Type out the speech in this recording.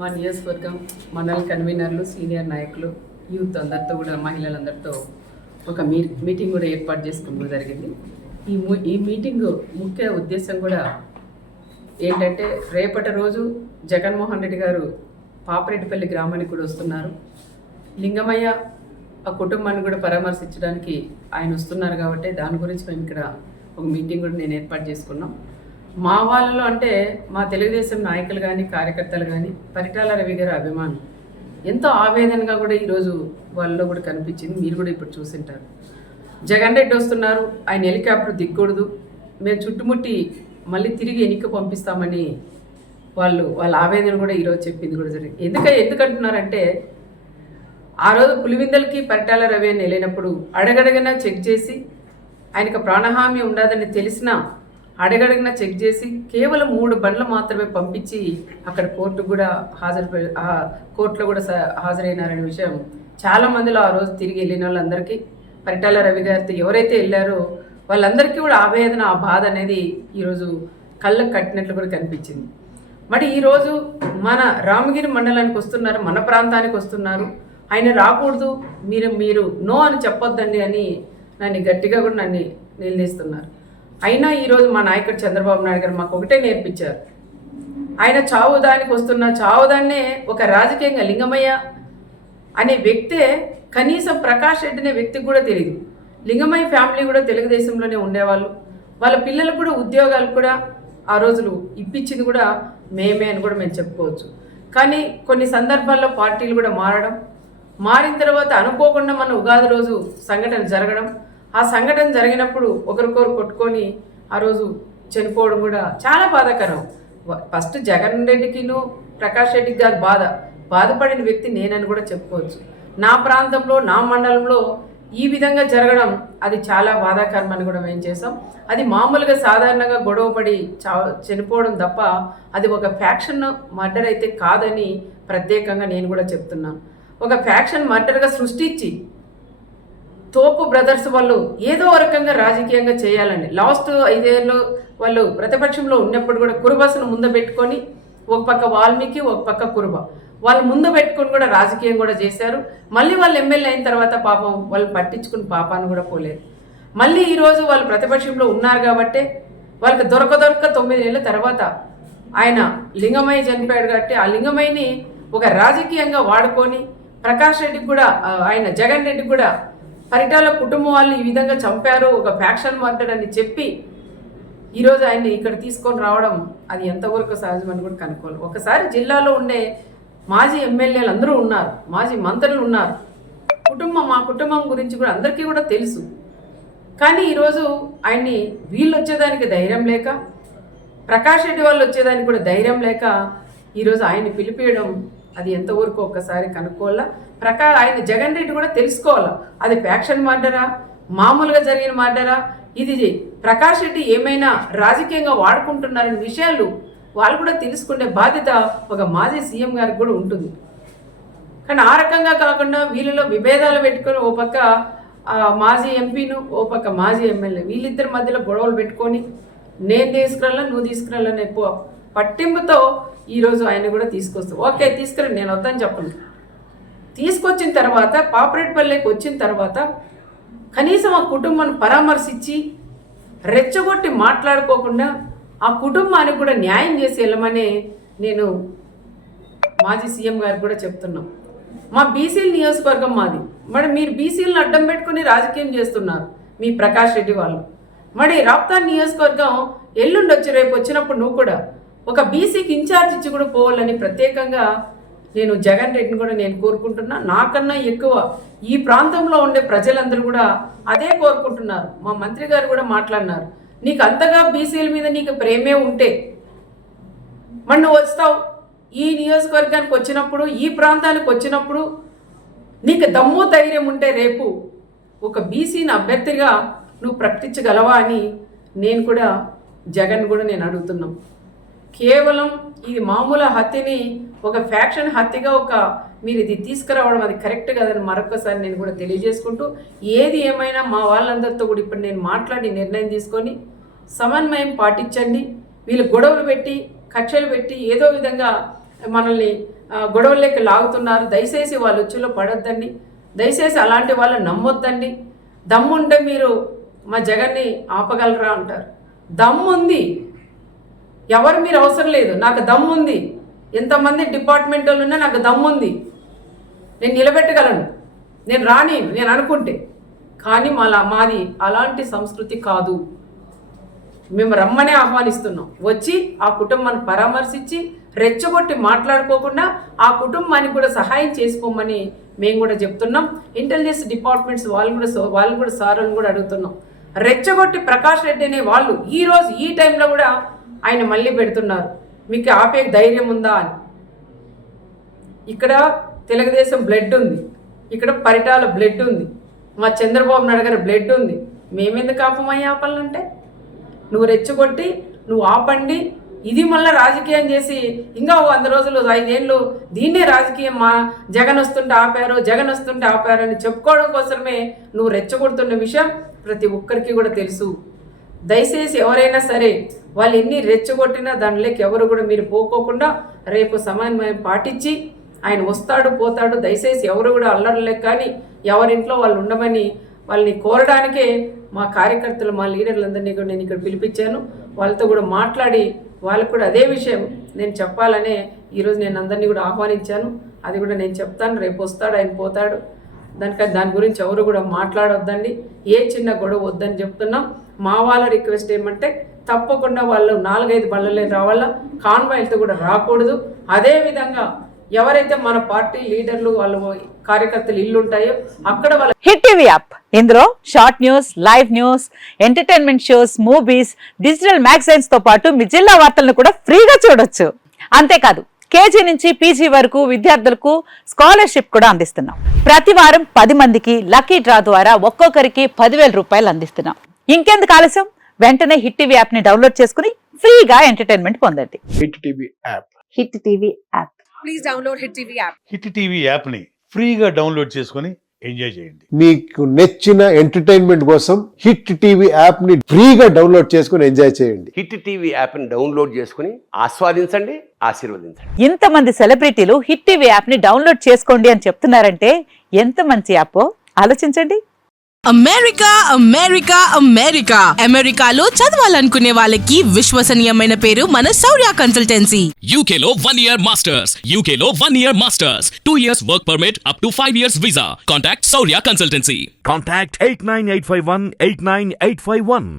మా నియోజకవర్గం మండల కన్వీనర్లు, సీనియర్ నాయకులు, యూత్ అందరితో కూడా, మహిళలందరితో ఒక మీటింగ్ కూడా ఏర్పాటు చేసుకోవడం జరిగింది. ఈ మీటింగ్ ముఖ్య ఉద్దేశం కూడా ఏంటంటే, రేపటి రోజు జగన్మోహన్ రెడ్డి గారు పాపరెడ్డిపల్లి గ్రామానికి కూడా వస్తున్నారు. లింగమయ్య ఆ కుటుంబాన్ని కూడా పరామర్శించడానికి ఆయన వస్తున్నారు కాబట్టి దాని గురించి మేము ఇక్కడ ఒక మీటింగ్ కూడా నేను ఏర్పాటు చేసుకున్నాం. మా వాళ్ళలో అంటే మా తెలుగుదేశం నాయకులు కానీ, కార్యకర్తలు కానీ, పరిటాల రవి గారి అభిమానం ఎంతో ఆవేదనగా కూడా ఈరోజు వాళ్ళలో కూడా కనిపించింది. మీరు కూడా ఇప్పుడు చూసింటారు. జగన్ రెడ్డి వస్తున్నారు, ఆయన హెలికాప్టర్ దిగకూడదు, మేము చుట్టుముట్టి మళ్ళీ తిరిగి ఎన్నిక పంపిస్తామని వాళ్ళ ఆవేదన కూడా ఈరోజు చెప్పింది కూడా జరిగింది. ఎందుకంటున్నారంటే, ఆ రోజు పులివిందలకి పరిటాల రవి అని వెళ్ళినప్పుడు అడగడగన చెక్ చేసి, ఆయనకు ప్రాణహామీ ఉండదని తెలిసినా అడగడగిన చెక్ చేసి కేవలం 3 బండ్లు మాత్రమే పంపించి అక్కడ కోర్టులో కూడా హాజరైనారనే విషయం చాలా మందిలో ఆ రోజు తిరిగి వెళ్ళిన వాళ్ళందరికీ, పరిటాల రవి గారితో ఎవరైతే వెళ్ళారో వాళ్ళందరికీ కూడా ఆవేదన, ఆ బాధ అనేది ఈరోజు కళ్ళకు కట్టినట్లు కూడా కనిపించింది. మరి ఈరోజు మన రామగిరి మండలానికి వస్తున్నారు, మన ప్రాంతానికి వస్తున్నారు, ఆయన రాకూడదు, మీరు నో అని చెప్పొద్దండి అని నన్ను గట్టిగా కూడా నిలదీస్తున్నారు. అయినా ఈరోజు మా నాయకుడు చంద్రబాబు నాయుడు గారు మాకు ఒకటే నేర్పించారు. ఆయన చావుదానికి వస్తున్న చావుదాన్నే ఒక రాజకీయంగా లింగమయ్య అనే వ్యక్తే కనీసం ప్రకాష్ రెడ్డి అనే వ్యక్తికి కూడా తెలియదు. లింగమయ్య ఫ్యామిలీ కూడా తెలుగుదేశంలోనే ఉండేవాళ్ళు. వాళ్ళ పిల్లలకు కూడా ఉద్యోగాలు కూడా ఆ రోజులు ఇప్పించింది కూడా మేమే అని కూడా మేము చెప్పుకోవచ్చు. కానీ కొన్ని సందర్భాల్లో పార్టీలు కూడా మారిన తర్వాత అనుకోకుండా మన ఉగాది రోజు సంఘటన జరగడం, ఆ సంఘటన జరిగినప్పుడు ఒకరికొకరు కొట్టుకొని ఆ రోజు చనిపోవడం కూడా చాలా బాధాకరం. ఫస్ట్ జగన్ రెడ్డికిను ప్రకాష్ రెడ్డికి కాదు బాధపడిన వ్యక్తి నేనని కూడా చెప్పుకోవచ్చు. నా ప్రాంతంలో, నా మండలంలో ఈ విధంగా జరగడం అది చాలా బాధాకరం అని కూడా మేము చేసాం. అది మామూలుగా సాధారణంగా గొడవపడి చనిపోవడం తప్ప అది ఒక ఫ్యాక్షన్ మర్డర్ అయితే కాదని ప్రత్యేకంగా నేను కూడా చెప్తున్నాను. ఒక ఫ్యాక్షన్ మర్డర్గా సృష్టించి తోపు బ్రదర్స్ వాళ్ళు ఏదో రకంగా రాజకీయంగా చేయాలండి. లాస్ట్ 5 ఏళ్ళు వాళ్ళు ప్రతిపక్షంలో ఉన్నప్పుడు కూడా కురుబస్సును ముందు పెట్టుకొని, ఒక పక్క వాల్మీకి, ఒక పక్క కురుబ, వాళ్ళు ముందు పెట్టుకొని కూడా రాజకీయం కూడా చేశారు. మళ్ళీ వాళ్ళు ఎమ్మెల్యే అయిన తర్వాత పాపం వాళ్ళు పట్టించుకుని పాపాన్ని కూడా పోలేదు. మళ్ళీ ఈరోజు వాళ్ళు ప్రతిపక్షంలో ఉన్నారు కాబట్టి వాళ్ళకి దొరక 9 నెలల తర్వాత ఆయన లింగమయ్య చనిపోయాడు కాబట్టి ఆ లింగమయ్యని ఒక రాజకీయంగా వాడుకొని ప్రకాష్ రెడ్డికి కూడా, ఆయన జగన్ రెడ్డికి కూడా పరిటాల కుటుంబం వాళ్ళు ఈ విధంగా చంపారు, ఒక ఫ్యాక్షన్ మర్డర్ అని చెప్పి ఈరోజు ఆయన్ని ఇక్కడ తీసుకొని రావడం అది ఎంతవరకు సహజమని కూడా కనుక్కోవాలి. ఒకసారి జిల్లాలో ఉండే మాజీ ఎమ్మెల్యేలు అందరూ ఉన్నారు, మాజీ మంత్రులు ఉన్నారు, మా కుటుంబం గురించి కూడా అందరికీ కూడా తెలుసు. కానీ ఈరోజు ఆయన్ని వీళ్ళు వచ్చేదానికి ధైర్యం లేక, ప్రకాష్ రెడ్డి వాళ్ళు వచ్చేదానికి కూడా ధైర్యం లేక ఈరోజు ఆయన్ని పిలిపియడం అది ఎంతవరకు ఒక్కసారి కనుక్కోవాలా. ఆయన జగన్ రెడ్డి కూడా తెలుసుకోవాలా, అది ఫ్యాక్షన్ మర్డరా, మామూలుగా జరిగిన మర్డరా, ఇది ప్రకాష్ రెడ్డి ఏమైనా రాజకీయంగా వాడుకుంటున్నారనే విషయాలు వాళ్ళు కూడా తెలుసుకునే బాధ్యత ఒక మాజీ సీఎం గారికి కూడా ఉంటుంది. కానీ ఆ రకంగా కాకుండా వీళ్ళలో విభేదాలు పెట్టుకొని ఓ పక్క మాజీ ఎంపీను, ఓ పక్క మాజీ ఎమ్మెల్యే, వీళ్ళిద్దరి మధ్యలో గొడవలు పెట్టుకొని నేను తీసుకురాలా, నువ్వు తీసుకురాలనే పట్టింపుతో ఈరోజు ఆయన కూడా తీసుకొస్తావు. ఓకే తీసుకురండి, నేను వద్దని చెప్పను. తీసుకొచ్చిన తర్వాత పాపరెడ్డిపల్లికి వచ్చిన తర్వాత కనీసం ఆ కుటుంబాన్ని పరామర్శించి రెచ్చగొట్టి మాట్లాడుకోకుండా ఆ కుటుంబానికి కూడా న్యాయం చేసి వెళ్ళమని నేను మాజీ సీఎం గారికి కూడా చెప్తున్నాం. మా బీసీల నియోజకవర్గం మాది, మరి మీరు బీసీలను అడ్డం పెట్టుకుని రాజకీయం చేస్తున్నారు మీ ప్రకాష్ రెడ్డి వాళ్ళు. మరి రాప్తాన్ నియోజకవర్గం ఎల్లుండి రేపు వచ్చినప్పుడు నువ్వు కూడా ఒక బీసీకి ఇన్ఛార్జ్ ఇచ్చి కూడా పోవాలని ప్రత్యేకంగా నేను జగన్ రెడ్డిని కూడా నేను కోరుకుంటున్నా. నాకన్నా ఎక్కువ ఈ ప్రాంతంలో ఉండే ప్రజలందరూ కూడా అదే కోరుకుంటున్నారు. మా మంత్రి గారు కూడా మాట్లాడినారు, నీకు అంతగా బీసీల మీద నీకు ప్రేమే ఉంటే మరి నువ్వు వస్తావు, ఈ నియోజకవర్గానికి వచ్చినప్పుడు, ఈ ప్రాంతానికి వచ్చినప్పుడు నీకు దమ్ము ధైర్యం ఉంటే రేపు ఒక బీసీని అభ్యర్థిగా నువ్వు ప్రకటించగలవా అని నేను కూడా జగన్ కూడా నేను అడుగుతున్నాం. కేవలం ఇది మామూలు హత్యని ఒక ఫ్యాక్షన్ హత్యగా మీరు ఇది తీసుకురావడం అది కరెక్ట్ కాదని మరొకసారి నేను కూడా తెలియజేసుకుంటూ, ఏది ఏమైనా మా వాళ్ళందరితో కూడా ఇప్పుడు నేను మాట్లాడి నిర్ణయం తీసుకొని సమన్వయం పాటించండి. వీళ్ళు గొడవలు పెట్టి కక్షలు పెట్టి ఏదో విధంగా మనల్ని గొడవల్లోకి లాగుతున్నారు. దయచేసి వాళ్ళ ఉచ్చులో పడొద్దండి, దయచేసి అలాంటి వాళ్ళని నమ్మొద్దండి. దమ్ముంటే మీరు మా జగన్ని ఆపగలరా అంటారు. దమ్ముంది, ఎవరు మీరు అవసరం లేదు, నాకు దమ్ముంది. ఎంతమంది డిపార్ట్మెంట్ వాళ్ళు ఉన్నా నాకు దమ్ముంది, నేను నిలబెట్టగలను, నేను నేను అనుకుంటే. కానీ మాది అలాంటి సంస్కృతి కాదు. మేము రమ్మనే ఆహ్వానిస్తున్నాం. వచ్చి ఆ కుటుంబాన్ని పరామర్శించి రెచ్చగొట్టి మాట్లాడుకోకుండా ఆ కుటుంబానికి కూడా సహాయం చేసుకోమని మేము కూడా చెప్తున్నాం. ఇంటెలిజెన్స్ డిపార్ట్మెంట్స్ వాళ్ళు కూడా సార్లను కూడా అడుగుతున్నాం. రెచ్చగొట్టి ప్రకాష్ రెడ్డి అనే వాళ్ళు ఈరోజు ఈ టైంలో కూడా ఆయన మళ్ళీ పెడుతున్నారు. మీకు ఆపే ధైర్యం ఉందా అని. ఇక్కడ తెలుగుదేశం బ్లడ్ ఉంది, ఇక్కడ పరిటాల బ్లడ్ ఉంది, మా చంద్రబాబు నాయుడు గారి బ్లడ్ ఉంది. మేమెందుకు ఆపమయ్యా ఆపాలంటే? నువ్వు రెచ్చగొట్టి నువ్వు ఆపండి, ఇది మళ్ళీ రాజకీయం చేసి ఇంకా 100 రోజులు 5 ఏళ్ళు దీన్నే రాజకీయం, మా జగన్ వస్తుంటే ఆపారు అని చెప్పుకోవడం కోసమే నువ్వు రెచ్చగొడుతున్న విషయం ప్రతి ఒక్కరికి కూడా తెలుసు. దయచేసి ఎవరైనా సరే వాళ్ళు ఎన్ని రెచ్చగొట్టినా దానిలోకి ఎవరు కూడా మీరు పోకోకుండా రేపు సమన్వయం పాటించి ఆయన వస్తాడు పోతాడు. దయచేసి ఎవరు కూడా అల్లర్లేక కానీ ఎవరింట్లో వాళ్ళు ఉండమని వాళ్ళని కోరడానికే మా కార్యకర్తలు మా లీడర్లందరినీ కూడా నేను ఇక్కడ పిలిపించాను. వాళ్ళతో కూడా మాట్లాడి వాళ్ళకు కూడా అదే విషయం నేను చెప్పాలనే ఈరోజు నేను అందరినీ కూడా ఆహ్వానించాను. అది కూడా నేను చెప్తాను. రేపు వస్తాడు, ఆయన పోతాడు. దాని గురించి ఎవరు కూడా మాట్లాడొద్దండి, ఏ చిన్న గొడవ వద్దని చెప్తున్నాం. మా వాళ్ళ రిక్వెస్ట్ ఏమంటే తప్పకుండా వాళ్ళు 4-5 బళ్ళలే రావాలా, కాన్వాయ్లతో కూడా రాకూడదు. అదేవిధంగా ఎవరైతే మన పార్టీ లీడర్లు వాళ్ళ కార్యకర్తలు ఇల్లు ఉంటాయో అక్కడ వాళ్ళ హిట్ టీవీ యాప్, ఇందులో short news, live news, entertainment shows, movies, digital magazines తో పాటు మీ జిల్లా వార్తలను కూడా ఫ్రీగా చూడొచ్చు. అంతేకాదు కేజీ నుంచి పీజీ వరకు విద్యార్థులకు స్కాలర్షిప్ కూడా అందిస్తున్నాం. ప్రతి వారం 10 మందికి లక్కీ డ్రా ద్వారా ఒక్కొక్కరికి 10,000 రూపాయలు అందిస్తున్నాం. ఇంకెందుకు ఆలస్యం, వెంటనే హిట్ టీవీ యాప్ ని డౌన్లోడ్ చేసుకుని ఫ్రీగా ఎంటర్టైన్మెంట్ పొందండి. Hit TV app. Hit TV app. Please download hit TV app. Hit TV app ని ఫ్రీగా డౌన్లోడ్ చేసుకుని ఎంజాయ్ చేయండి. మీకు నచ్చిన ఎంటర్టైన్మెంట్ కోసం హిట్ టీవీ యాప్ ని ఫ్రీగా డౌన్లోడ్ చేసుకుని ఎంజాయ్ చేయండి. హిట్ టీవీ యాప్ ని డౌన్లోడ్ చేసుకుని ఆస్వాదించండి, ఆశీర్వదించండి. ఇంతమంది సెలబ్రిటీలు హిట్ టీవీ యాప్ ని డౌన్లోడ్ చేసుకోండి అని చెప్తున్నారంటే ఎంత మంచి యాప్ ఆలోచించండి. అమెరికా అమెరికా అమెరికా అమెరికాలో చదవాలనుకునే వాళ్ళకి విశ్వసనీయమైన పేరు మన శౌర్య కన్సల్టెన్సీ. UK లో 1 year masters. UK లో 1 year masters. 2 years work permit up to 5 years visa. Contact Saurya Consultancy. Contact 89851 89851.